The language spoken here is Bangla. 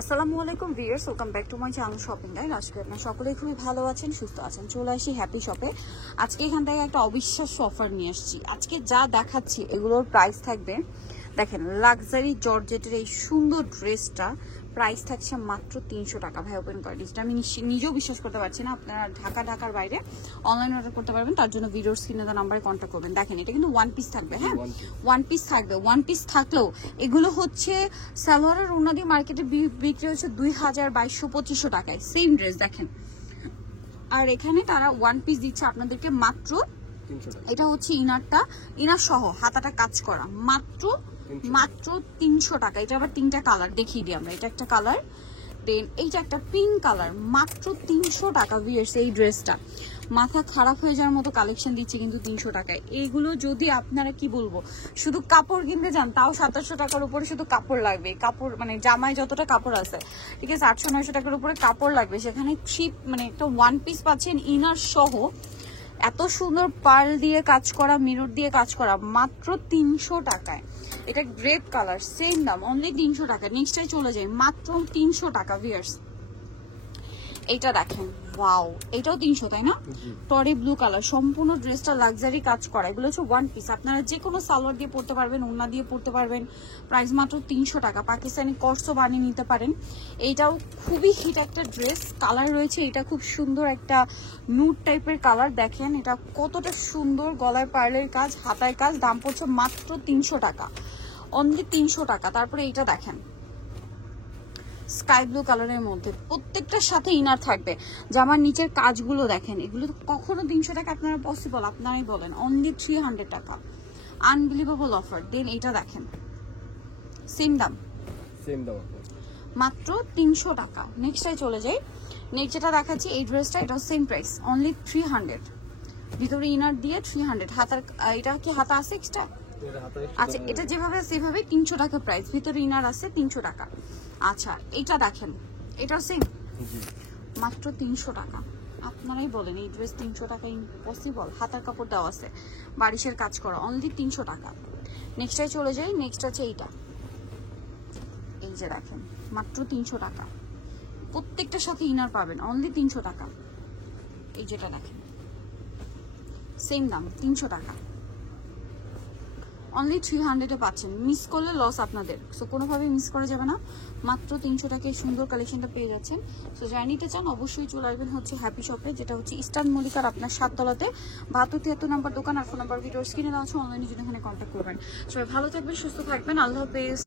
আসসালামু আলাইকুম viewers, welcome back to my channel shopping guide. আজকে আপনারা সকলেই খুবই ভালো আছেন, সুস্থ আছেন। চলে আসি হ্যাপি শপে। আজকে এখান থেকে একটা অবিশ্বাস্য অফার নিয়ে আসছি। আজকে যা দেখাচ্ছি এগুলোর প্রাইস থাকবে, দেখেন লাক্সারি জর্জেটের এই সুন্দর ড্রেসটা প্রাইস থাকছে মাত্র 300 টাকা। ভাই ওপেন করে দিচ্ছি, আমি নিজেও বিশ্বাস করতে পারছি না। আপনারা ঢাকার বাইরে অনলাইন অর্ডার করতে পারবেন, তার জন্য ভিডিওর স্ক্রিনে দেওয়া নাম্বারে কন্ট্যাক্ট করবেন। দেখেন এটা কিন্তু ওয়ান পিস থাকবে, হ্যাঁ ওয়ান পিস থাকবে। ওয়ান পিস থাকলেও এগুলো হচ্ছে সালোয়ারের ওড়না দিয়ে মার্কেটে বিক্রি হচ্ছে 2200-2500 টাকায় সেম ড্রেস দেখেন। আর এখানে তারা ওয়ান পিস দিচ্ছে আপনাদেরকে মাত্র, এটা হচ্ছে ইনারটা, ইনার সহ হাতাটা কাজ করা, মাত্র 300 টাকা। এটা আবার তিনটা কালার দেখিয়ে দিই আমরা। এটা একটা কালার, দেন এইটা একটা পিঙ্ক কালার, মাত্র 300 টাকা। ভিউয়ার্স এই ড্রেসটা মাথা খারাপ হয়ে যাওয়ার মতো কালেকশন দিচ্ছে কিন্তু 300 টাকায়। এইগুলো যদি আপনারা কি বলবো শুধু কাপড় কিনতে যান তাও 2700 টাকার উপরে শুধু কাপড় লাগবে। কাপড় মানে জামায় যতটা কাপড় আছে, ঠিক আছে, 800-900 টাকার উপরে কাপড় লাগবে। সেখানে চিপ মানে একটা ওয়ান পিস পাচ্ছেন ইনার সহ, এত সুন্দর পার্ল দিয়ে কাজ করা, মিরর দিয়ে কাজ করা, মাত্র 300 টাকায়। এটা গ্রেট কালার, সেম দাম, অনলি 300 টাকা। নেক্সটে চলে যাই, মাত্র 300 টাকা। ভিউয়ার্স এইটা দেখেন, ওয়াও, এটাও 300 তাই না? টরি ব্লু কালার, সম্পূর্ণ ড্রেসটা লাক্সারি কাজ করা। এগুলো হচ্ছে ওয়ান পিস, আপনারা যে কোনো সালোয়ার দিয়ে পরতে পারবেন, ওড়না দিয়ে পরতে পারবেন। প্রাইস মাত্র 300 টাকা। পাকিস্তানি কর্সও বানিয়ে নিতে পারেন। এইটাও খুবই হিট একটা ড্রেস, কালার রয়েছে। এটা খুব সুন্দর একটা নুড টাইপের কালার, দেখেন এটা কতটা সুন্দর। গলায় পার্লের কাজ, হাতায় কাজ, দাম পড়ছে মাত্র 300 টাকা, অনলি 300 টাকা। তারপরে এইটা দেখেন স্কাই ব্লু কালারের মধ্যে, প্রত্যেকটার সাথে ইনার থাকবে। জামার নিচের কাজগুলো দেখেন, এগুলো কখনো 300 টাকা আপনারা পসিবল, আপনারাই বলেন। অনলি 300 টাকা, আনবিলিভেবল অফার। দেন এটা দেখেন সেম দাম, মাত্র 300 টাকা। নেক্সটটাই চলে যাই। নেক্সট যেটা দেখাচ্ছি এই ড্রেসটা, এটাও সেম প্রাইস, অনলি 300। ভিতরে ইনার দিয়ে 300। হাতার এটা কি হাতা আছে এক্সট্রা? আচ্ছা, এটা যেভাবে সেভাবে 300 টাকা প্রাইস, ভিতরে ইনার আছে 300 টাকা। আচ্ছা এটা দেখেন, এটাও সেম, মাত্র 300 টাকা। আপনারাই বলেন এই ড্রেস 300 টাকা ইম্পসিবল? হাতার কাপড় দেওয়া আছে, বারিশের কাজ করা, অনলি 300 টাকা। নেক্সটটাই চলে যাই। নেক্সট আছে এইটা, এই যে দেখেন মাত্র 300 টাকা। প্রত্যেকটার সাথে ইনার পাবেন, অনলি 300 টাকা। এই যেটা দেখেন সেম দাম, 300 টাকা, অনলি 300-এ পাচ্ছেন। মিস করলে লস আপনাদের, সো কোনোভাবেই মিস করা যাবে না। মাত্র 300 টাকায় সুন্দর কালেকশনটা পেয়ে যাচ্ছেন। সো যারা নিতে চান অবশ্যই চলে আসবেন হচ্ছে হ্যাপি শপে, যেটা হচ্ছে ইস্টার্ন মল্লিকার আপনার 7 তলাতে 72-73 নাম্বার দোকান। আর ফোন নাম্বার ভিডিওর স্ক্রিনে দেওয়া আছে, অনলাইনে জন্য এখানে কন্ট্যাক্ট করবেন। সবাই ভালো থাকবেন, সুস্থ থাকবেন, আল্লাহ হাফেজ।